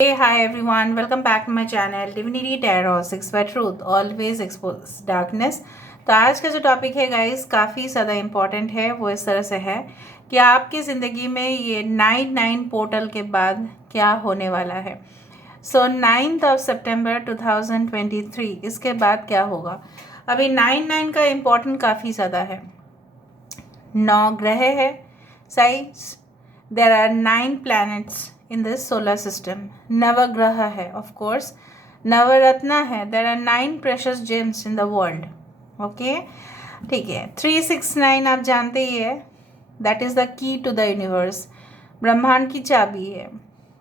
Hey, hi everyone, welcome back to my channel Divinity Tarot 6 by Truth Always Expose Darkness। तो आज का जो topic है guys काफ़ी ज़्यादा इम्पॉर्टेंट है। वो इस तरह से है कि आपकी ज़िंदगी में ये 9/9 पोर्टल के बाद क्या होने वाला है। सो 9 सितंबर 2023 इसके बाद क्या होगा। अभी 9/9 का इम्पोर्टेंट काफ़ी ज़्यादा है। 9 ग्रह है, size there are 9 planets in this solar system। नवग्रह है, ऑफ कोर्स नवरत्न है। There are 9 precious gems in the world। Okay, ठीक है। 369 आप जानते ही है, that is the key to the universe, ब्रह्मांड की चाबी है।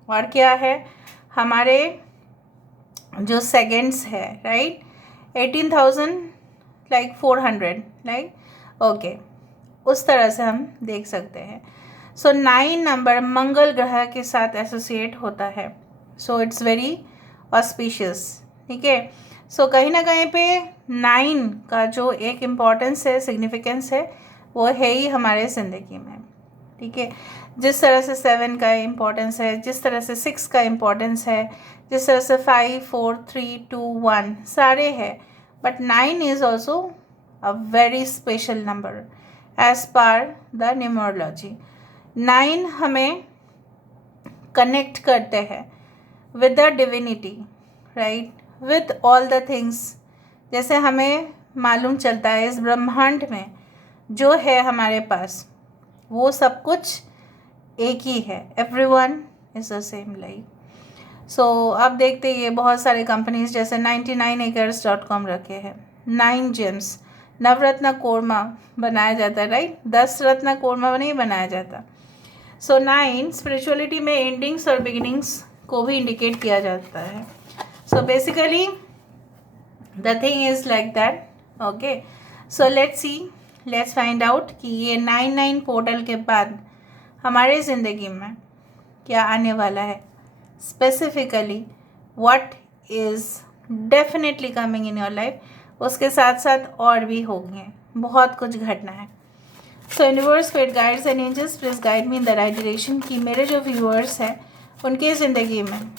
और क्या है, हमारे जो सेकेंड्स है, राइट, 18,000 लाइक 400 लाइक ओके, उस तरह से हम देख सकते हैं। सो 9 नंबर मंगल ग्रह के साथ एसोसिएट होता है। सो इट्स वेरी ऑस्पिशियस, ठीक है। सो कहीं ना कहीं पे 9 का जो एक इम्पॉर्टेंस है, सिग्निफिकेंस है, वो है ही हमारे ज़िंदगी में, ठीक है। जिस तरह से 7 का इम्पोर्टेंस है, जिस तरह से 6 का इम्पोर्टेंस है, जिस तरह से 5 4 3 2 1 सारे हैं, but 9 is also a very special number as per the numerology. 9 हमें कनेक्ट करते हैं with the divinity, right, with all the things. जैसे हमें मालूम चलता है इस ब्रह्मांड में जो है हमारे पास, वो सब कुछ एक ही है। Everyone is the same life. So अब देखते ही बहुत सारे कंपनीज जैसे 99acres.com रखे हैं। 9 जेम्स, नवरत्न कोरमा बनाया जाता है, राइट, 10 रत्न कोरमा नहीं बनाया जाता। सो 9 स्पिरिचुअलिटी में एंडिंग्स और बिगिनिंग्स को भी इंडिकेट किया जाता है। So basically the thing is like that. Okay, so let's find out कि ये 9/9 पोर्टल के बाद हमारे ज़िंदगी में क्या आने वाला है। Specifically what is definitely coming in your life, उसके साथ साथ और भी होंगे, बहुत कुछ घटना है। So universe, spirit guides and angels, please guide me in the right direction कि मेरे जो व्यूअर्स हैं उनके ज़िंदगी में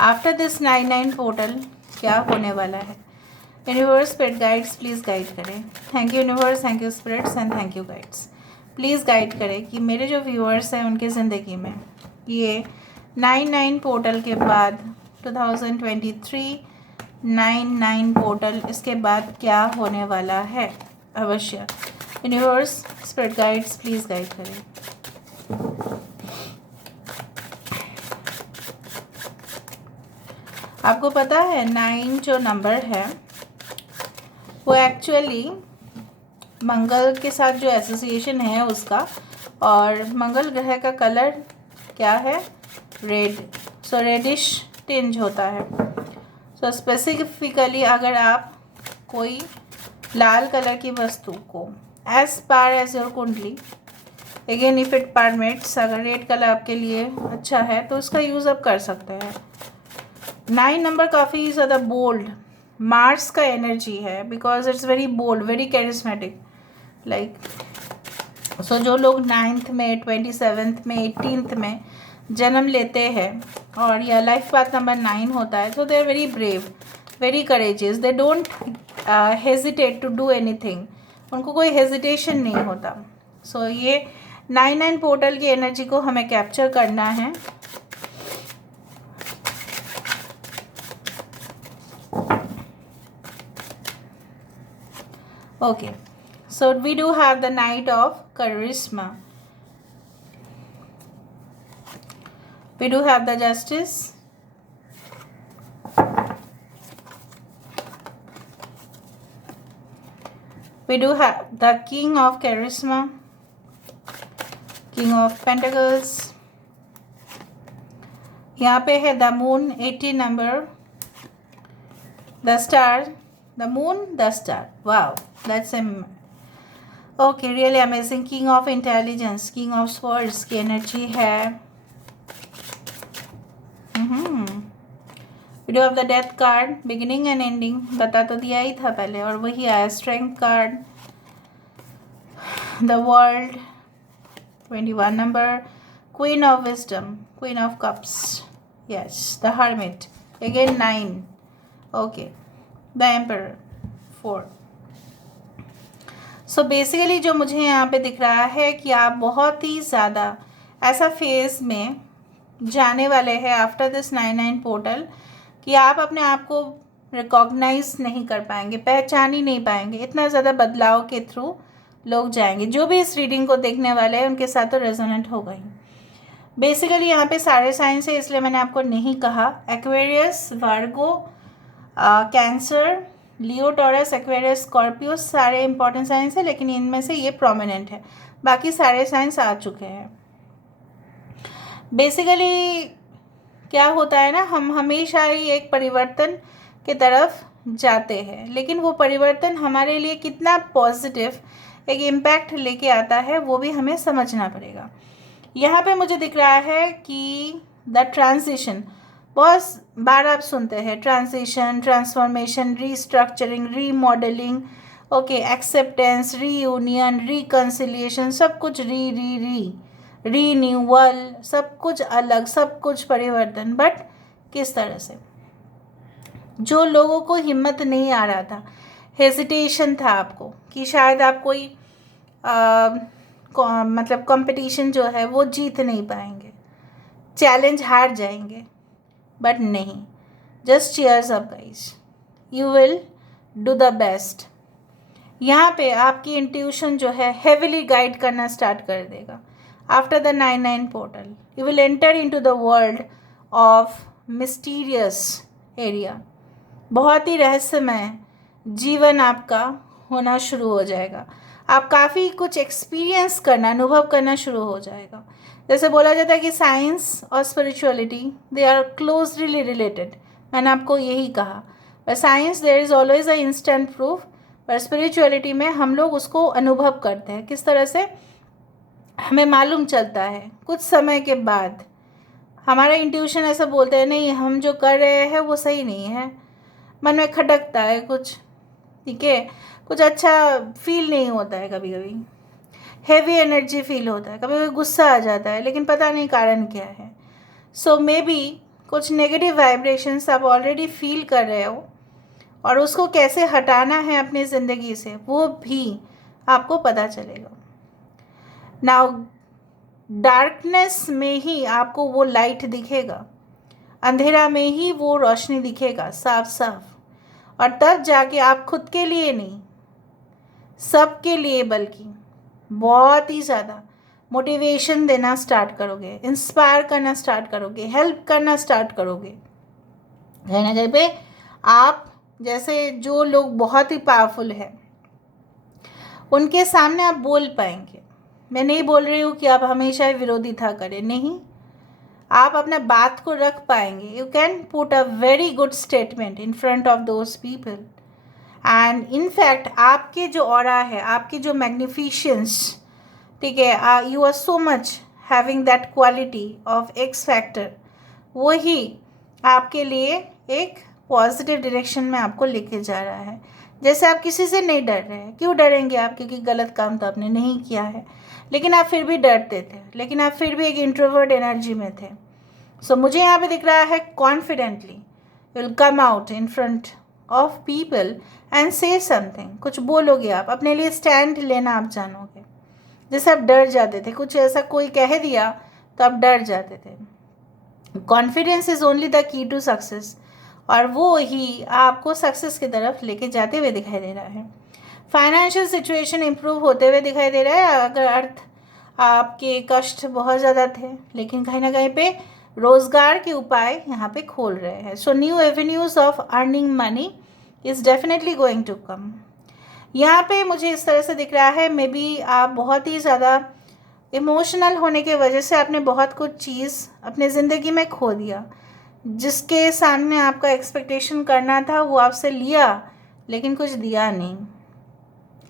आफ्टर दिस 9/9 पोर्टल क्या होने वाला है। Universe, spirit guides, please guide करें। Thank you universe, thank you spirits and thank you guides. Please guide करें कि मेरे जो व्यूअर्स हैं उनके ज़िंदगी में ये 9/9 पोर्टल के बाद 2023 9/9 पोर्टल, इसके बाद क्या होने वाला है। अवश्य universe, spirit guides, please guide करें। आपको पता है 9 जो नंबर है वो एक्चुअली मंगल के साथ जो एसोसिएशन है उसका, और मंगल ग्रह का कलर क्या है, रेड। सो रेडिश टिंज होता है। सो स्पेसिफिकली अगर आप कोई लाल कलर की वस्तु को एज पार एज योर कुंडली, अगेन इफ इट परमिट्स, अगर रेड कलर आपके लिए अच्छा है तो उसका यूज़ आप कर सकते हैं। 9 नंबर काफ़ी ज़्यादा बोल्ड, मार्स का एनर्जी है, because it's very bold, very charismatic like. So जो लोग 9th में, 27th में, 18th में जन्म लेते हैं और या लाइफ पाथ नंबर 9 होता है, तो they are very brave, very courageous, they don't hesitate to do anything, उनको कोई हेजिटेशन नहीं होता। सो ये 9/9 पोर्टल की एनर्जी को हमें कैप्चर करना है। Okay, so we do have the Knight of Charisma. We do have the Justice. We do have the King of Charisma, King of Pentacles. यहाँ पे है the Moon, 80 number, the Star, the Moon, the Star. Wow, that's okay, really amazing. King of intelligence, king of swords की energy है। Video of the death card, beginning and ending बता तो दिया ही था पहले, और वही आया। Strength card, the world, 21 number, Queen of Wisdom, Queen of Cups, yes, the Hermit, again 9, okay, the Emperor 4. So basically जो मुझे यहाँ पे दिख रहा है कि आप बहुत ही ज़्यादा ऐसा फेज़ में जाने वाले हैं आफ्टर दिस 9/9 पोर्टल कि आप अपने आप को रिकॉग्नाइज नहीं कर पाएंगे, पहचान ही नहीं पाएंगे। इतना ज़्यादा बदलाव के थ्रू लोग जाएंगे। जो भी इस रीडिंग को देखने वाले हैं उनके साथ तो रेजोनेंट होगा ही। बेसिकली यहाँ पे सारे साइंस है, इसलिए मैंने आपको नहीं कहा। एक्वेरियस, वार्गो, कैंसर, लियो, टॉरस, एक्वेरियस, स्कॉर्पियो सारे इंपॉर्टेंट साइंस है, लेकिन इनमें से ये प्रोमिनेंट है। बाकी सारे साइंस आ चुके हैं। बेसिकली क्या होता है ना, हम हमेशा ही एक परिवर्तन की तरफ जाते हैं, लेकिन वो परिवर्तन हमारे लिए कितना पॉजिटिव एक इम्पैक्ट लेके आता है वो भी हमें समझना पड़ेगा। यहाँ पे मुझे दिख रहा है कि द ट्रांजिशन, बहुत बार आप सुनते हैं transition, transformation, restructuring, remodelling, okay, acceptance, reunion, reconciliation, सब कुछ रीन्यूअल, सब कुछ अलग, सब कुछ परिवर्तन। बट किस तरह से? जो लोगों को हिम्मत नहीं आ रहा था, हेजिटेशन था आपको कि शायद आप कोई मतलब कंपटीशन जो है वो जीत नहीं पाएंगे, चैलेंज हार जाएंगे, बट नहीं, just cheers up guys, you will do the best. यहाँ पे आपकी इंट्यूशन जो है हेविली गाइड करना स्टार्ट कर देगा। After the 9/9 portal you will enter into the world of mysterious area. बहुत ही रहस्यमय जीवन आपका होना शुरू हो जाएगा। आप काफ़ी कुछ एक्सपीरियंस करना, अनुभव करना शुरू हो जाएगा। जैसे बोला जाता है कि साइंस और spirituality they are closely related. मैंने आपको यही कहा। पर science there is always a instant proof, पर स्पिरिचुअलिटी में हम लोग उसको अनुभव करते हैं। किस तरह से? हमें मालूम चलता है कुछ समय के बाद, हमारा इंट्यूशन ऐसा बोलते हैं नहीं हम जो कर रहे हैं वो सही नहीं है, मन में खटकता है कुछ, ठीक है, कुछ अच्छा फील नहीं होता है, कभी कभी हैवी एनर्जी फील होता है, कभी कभी गुस्सा आ जाता है, लेकिन पता नहीं कारण क्या है। सो मे बी कुछ नेगेटिव वाइब्रेशंस आप ऑलरेडी फील कर रहे हो और उसको कैसे हटाना है अपनी ज़िंदगी से वो भी आपको पता चलेगा। नाउ डार्कनेस में ही आपको वो लाइट दिखेगा, अंधेरा में ही वो रोशनी दिखेगा साफ साफ, और तब जाके आप खुद के लिए नहीं, सबके लिए, बल्कि बहुत ही ज़्यादा मोटिवेशन देना स्टार्ट करोगे, इंस्पायर करना स्टार्ट करोगे, हेल्प करना स्टार्ट करोगे। कहीं ना कहीं पे आप जैसे जो लोग बहुत ही पावरफुल हैं उनके सामने आप बोल पाएंगे। मैं नहीं बोल रही हूँ कि आप हमेशा विरोधिता करें, नहीं, आप अपना बात को रख पाएंगे। You can put a very good statement in front of those people, and in fact आपके जो ऑरा है, आपकी जो मैग्निफिशेंस, ठीक है, you are so much having that quality of X factor, वही आपके लिए एक पॉजिटिव डायरेक्शन में आपको लेके जा रहा है। जैसे आप किसी से नहीं डर रहे हैं। क्यों डरेंगे आप? क्योंकि गलत काम तो आपने नहीं किया है, लेकिन आप फिर भी डरते थे, लेकिन आप फिर भी एक इंट्रोवर्ट एनर्जी में थे। सो मुझे यहाँ पे दिख रहा है confidently will come out in front of people and से समथिंग। कुछ बोलोगे आप, अपने लिए स्टैंड लेना आप जानोगे। जैसे आप डर जाते थे, कुछ ऐसा कोई कह दिया तो आप डर जाते थे। Confidence is only the key to success, और वो ही आपको सक्सेस की तरफ लेके जाते हुए दिखाई दे रहा है। फाइनेंशियल सिचुएशन इम्प्रूव होते हुए दिखाई दे रहा है। अगर अर्थ आपके कष्ट बहुत ज़्यादा थे, लेकिन कहीं ना कहीं पे रोज़गार के उपाय यहाँ पे खोल रहे हैं। So new avenues of earning money is definitely going to come. यहाँ पे मुझे इस तरह से दिख रहा है, मे बी आप बहुत ही ज़्यादा इमोशनल होने की वजह से आपने बहुत कुछ चीज़ अपने ज़िंदगी में खो दिया। जिसके सामने आपका एक्सपेक्टेशन करना था वो आपसे लिया, लेकिन कुछ दिया नहीं।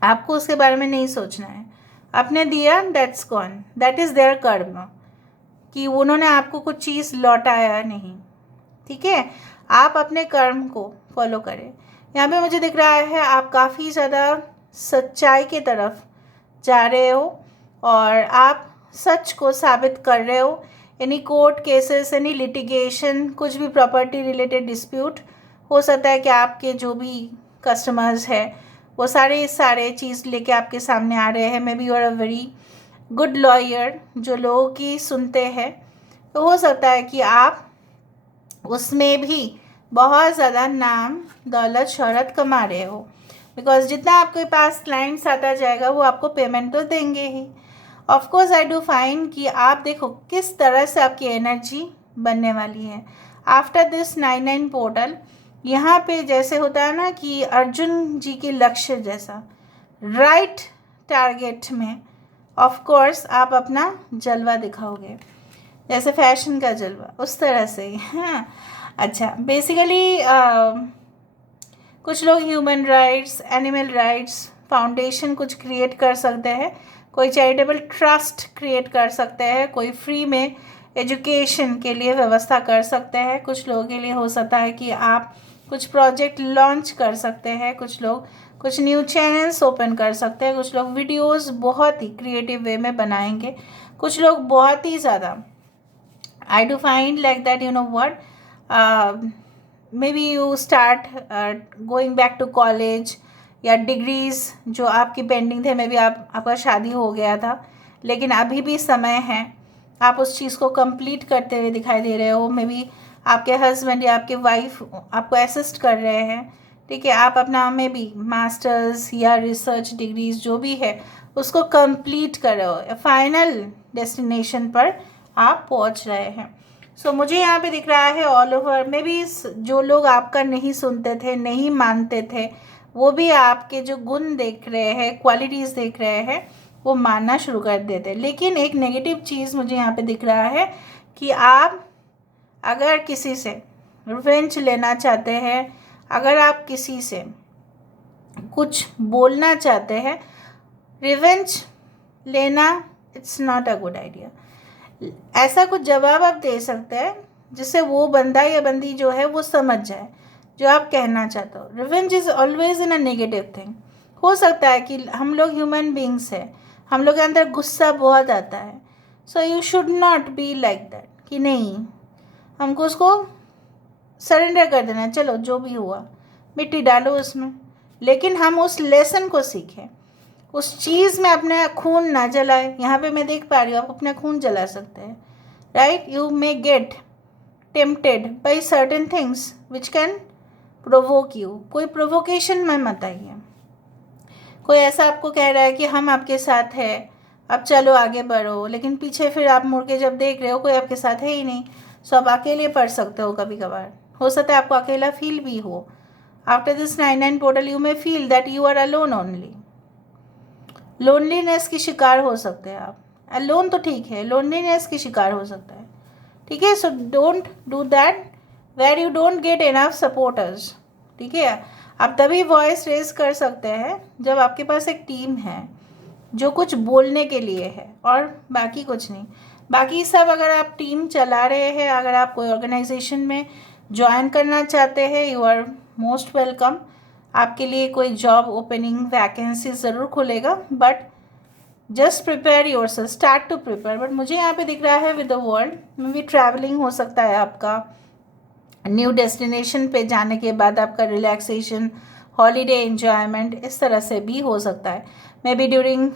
आपको उसके बारे में नहीं सोचना है। आपने दिया, that's gone, that is their karma, कि उन्होंने आपको कुछ चीज़ लौटाया नहीं, ठीक है। आप अपने कर्म को फॉलो करें। यहाँ पे मुझे दिख रहा है आप काफ़ी ज़्यादा सच्चाई की तरफ जा रहे हो और आप सच को साबित कर रहे हो। Any court cases, any litigation, कुछ भी प्रॉपर्टी रिलेटेड डिस्प्यूट, हो सकता है कि आपके जो भी कस्टमर्स है वो सारे चीज़ लेके आपके सामने आ रहे हैं। Maybe you are a very good lawyer जो लोगों की सुनते हैं, तो हो सकता है कि आप उसमें भी बहुत ज़्यादा नाम दौलत शोहरत कमा रहे हो। बिकॉज जितना आपके पास क्लाइंट्स आता जाएगा वो आपको पेमेंट तो देंगे ही। Of course I do fine कि आप देखो किस तरह से आपकी एनर्जी बनने वाली है आफ्टर दिस 99 पोर्टल। यहाँ पे जैसे होता है ना कि अर्जुन जी के लक्ष्य जैसा राइट टारगेट में ऑफ कोर्स आप अपना जलवा दिखाओगे, जैसे फैशन का जलवा उस तरह से ही। हाँ, अच्छा, बेसिकली कुछ लोग human rights, animal rights foundation कुछ क्रिएट कर सकते हैं, कोई चैरिटेबल ट्रस्ट क्रिएट कर सकते हैं, कोई फ्री में एजुकेशन के लिए व्यवस्था कर सकते हैं। कुछ लोगों के लिए हो सकता है कि आप कुछ प्रोजेक्ट लॉन्च कर सकते हैं, कुछ लोग कुछ न्यू चैनल्स ओपन कर सकते हैं, कुछ लोग वीडियोस बहुत ही क्रिएटिव वे में बनाएंगे, कुछ लोग बहुत ही ज़्यादा I do find like that, you know what, maybe you start going back to college या डिग्रीज़ जो आपकी पेंडिंग थे। मे बी आपका शादी हो गया था लेकिन अभी भी समय है, आप उस चीज़ को कंप्लीट करते हुए दिखाई दे रहे हो। मे बी आपके हस्बैंड या आपके वाइफ आपको असिस्ट कर रहे हैं, ठीक है। आप अपना मे बी मास्टर्स या रिसर्च डिग्रीज जो भी है उसको कंप्लीट कर रहे हो, फाइनल डेस्टिनेशन पर आप पहुंच रहे हैं। सो मुझे यहाँ पे दिख रहा है ऑल ओवर मे बी जो लोग आपका नहीं सुनते थे, नहीं मानते थे, वो भी आपके जो गुण देख रहे हैं, क्वालिटीज़ देख रहे हैं, वो मानना शुरू कर देते। लेकिन एक नेगेटिव चीज़ मुझे यहाँ पे दिख रहा है कि आप अगर किसी से रिवेंज लेना चाहते हैं, अगर आप किसी से कुछ बोलना चाहते हैं, रिवेंज लेना it's not a good idea. ऐसा कुछ जवाब आप दे सकते हैं जिससे वो बंदा या बंदी जो है वो समझ जाए जो आप कहना चाहते हो। Revenge is always in a negative thing. हो सकता है कि हम लोग ह्यूमन बींग्स हैं, हम लोग के अंदर गुस्सा बहुत आता है। So you should not be like that कि नहीं हमको उसको सरेंडर कर देना, चलो जो भी हुआ मिट्टी डालो उसमें, लेकिन हम उस लेसन को सीखें, उस चीज़ में अपने खून ना जलाए। यहाँ पे मैं देख पा रही हूँ आप अपना खून जला सकते हैं, right. You may gate tempted by certain things which can provoke you. कोई प्रोवोकेशन में मत आइए। कोई ऐसा आपको कह रहा है कि हम आपके साथ है, अब चलो आगे बढ़ो, लेकिन पीछे फिर आप मुड़ के जब देख रहे हो कोई आपके साथ है ही नहीं। सो आप अकेले पढ़ सकते हो। कभी कभार हो सकता है आपको अकेला फील भी हो। After this 99 portal you may feel that you are alone only. Loneliness की शिकार हो सकते हैं आप। अलोन तो ठीक है, लोनलीनेस की शिकार हो सकता है, ठीक है। So don't do that where you don't get enough supporters, ठीक है। आप तभी वॉइस रेज कर सकते हैं जब आपके पास एक टीम है जो कुछ बोलने के लिए है, और बाकी कुछ नहीं। बाकी सब अगर आप टीम चला रहे हैं, अगर आप कोई ऑर्गेनाइजेशन में ज्वाइन करना चाहते हैं, यू आर मोस्ट वेलकम। आपके लिए कोई जॉब ओपनिंग वैकेंसी ज़रूर खुलेगा, but just prepare your self, start to prepare. But मुझे यहाँ पे दिख रहा है विद द वर्ल्ड में भी ट्रैवलिंग हो सकता है आपका, न्यू डेस्टिनेशन पे जाने के बाद आपका रिलैक्सेशन, हॉलीडे एन्जॉयमेंट इस तरह से भी हो सकता है। May be during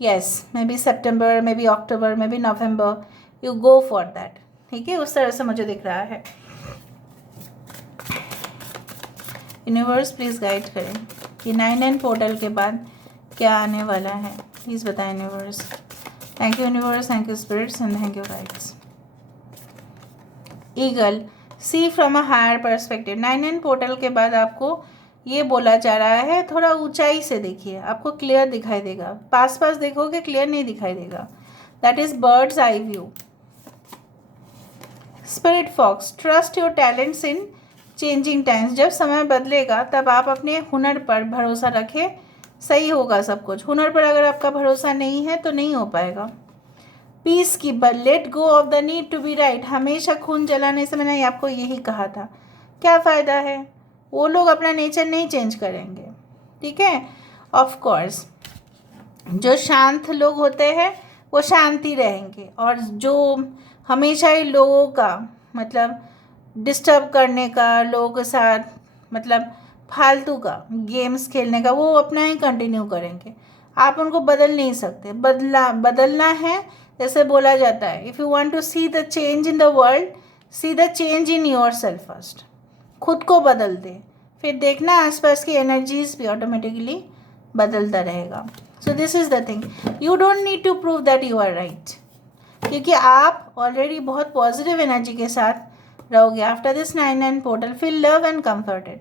yes may be September, may be October, may be November, you go for that, ठीक है। उस तरह से मुझे दिख रहा है। यूनिवर्स प्लीज़ गाइड करें कि 99 पोर्टल के बाद क्या आने वाला है, प्लीज़ बताएं universe. Thank you universe, thank you spirits and thank you guides. Eagle, see from a higher perspective. 99 portal के बाद आपको ये बोला जा रहा है थोड़ा ऊंचाई से देखिए, आपको क्लियर दिखाई देगा। पास पास देखोगे क्लियर नहीं दिखाई देगा, that is bird's eye view. Spirit fox, trust your talents in changing times. जब समय बदलेगा तब आप अपने हुनर पर भरोसा रखें, सही होगा सब कुछ। हुनर पर अगर आपका भरोसा नहीं है तो नहीं हो पाएगा। Peace keeper, let go of the need to be right. हमेशा खून जलाने से मैंने आपको यही कहा था, क्या फ़ायदा है, वो लोग अपना नेचर नहीं चेंज करेंगे, ठीक है। ऑफ कोर्स जो शांत लोग होते हैं वो शांति रहेंगे, और जो हमेशा ही लोगों का मतलब डिस्टर्ब करने का, लोगों के साथ मतलब फालतू का गेम्स खेलने का, वो अपना ही कंटिन्यू करेंगे। आप उनको बदल नहीं सकते। बदलना है, जैसे बोला जाता है, if you want to see the change in the world, see the change in your self first. खुद को बदल दे, फिर देखना आसपास की एनर्जीज भी ऑटोमेटिकली बदलता रहेगा। So this is the thing, you don't need to prove that you are right, क्योंकि आप ऑलरेडी बहुत पॉजिटिव एनर्जी के साथ रहोगे। After this 9/9 portal feel love and comforted,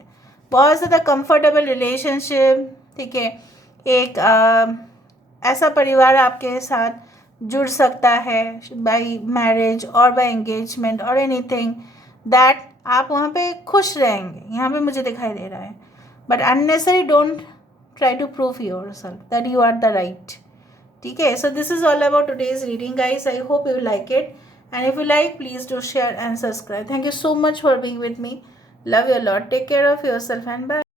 बहुत ज़्यादा कंफर्टेबल रिलेशनशिप, ठीक है। एक ऐसा परिवार आपके साथ जुड़ सकता है बाय मैरिज और बाय एंगेजमेंट और एनीथिंग दैट आप वहाँ पे खुश रहेंगे, यहाँ पे मुझे दिखाई दे रहा है। But unnecessary don't try to prove your self that you are the right, ठीक है। So this is all about today's reading guys, I hope you like it, and if you like please do share and subscribe. Thank you so much for being with me, love you lot, take care of your self and bye.